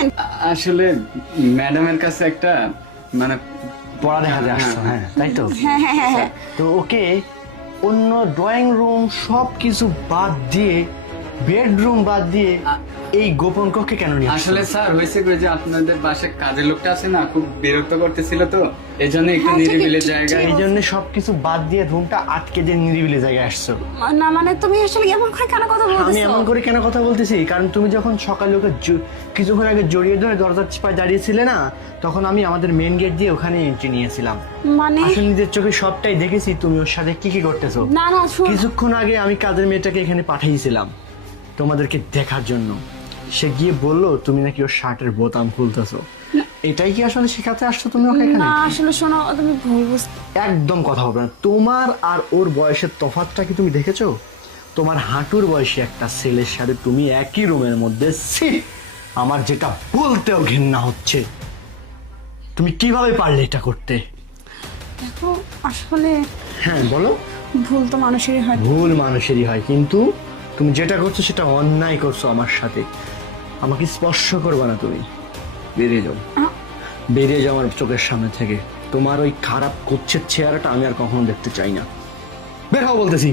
আসছেন? আসলে ম্যাডামের কাছে একটা মানে পড়া দেখাতে আসছো, হ্যাঁ তাই তো? হ্যাঁ হ্যাঁ হ্যাঁ হ্যাঁ। তো ওকে অন্য ড্রয়িং রুম সব কিছু বাদ দিয়ে, বেডরুম বাদ দিয়ে এই গোপন কক্ষে কেন নিয়ে আসছো? আসলে স্যার হয়েছে কি যে আপনাদের বাসায় কাজের লোকটা আছে না, খুব বিরক্ত করতেছিল, তো এই জন্য একটু হ্যাঁ, নিরিবিলি ঠিক, জায়গায়। এই জন্য সবকিছু বাদ দিয়ে রুমটা আটকে দিয়ে নিরিবিলি জায়গায় আসছো। না মানে তুমি আসলে এমন করে কেন কথা আমি বলতেছো? এমন করে কেন কথা বলতেছি, কারণ তুমি যখন সকালে ওকে কিছুক্ষণ আগে জড়িয়ে ধরে দরজার চিপায় দাঁড়িয়েছিলে না, তখন আমি আমাদের মেন গেট দিয়ে ওখানে এন্ট্রি নিয়েছিলাম। মানে আসলে নিজের চোখে সবটাই দেখেছি তুমি ওর সাথে কি কি করতেছো। না না শুন, কিছুক্ষণ আগে আমি কাজের মেয়েটাকে এখানে পাঠিয়েছিলাম তোমাদেরকে দেখার জন্য। সে গিয়ে বললো তুমি নাকি ওর শার্টের বোতাম খুলতেছো। এটাই কি আসলে শেখাতে আসছো তুমি ওকে এখানে? না আসলে শোনো, তুমি ভুল বুঝতে। একদম কথা হবে না। তোমার আর ওর বয়সের তফাৎটা কি তুমি দেখেছো? তোমার হাঁটুর বয়সী একটা ছেলের সাথে তুমি একই রুমের মধ্যে, ছি! আমার যেটা বলতেও ঘেন্না হচ্ছে। তুমি কিভাবে পারলে এটা করতে? দেখো আসলে হ্যাঁ বলো। ভুল তো মানুষেরই হয়। ভুল মানুষেরই হয়, কিন্তু তুমি যেটা করছো সেটা অন্যায় করছো আমার সাথে। আমাকে স্পর্শ করবে না তুমি। বেরিয়ে যাও, বেরিয়ে যাও আমার চোখের সামনে থেকে। তোমার ওই খারাপ কুচ্ছের চেহারাটা আমি আর কখনো দেখতে চাই না। বের হও বলতেছি।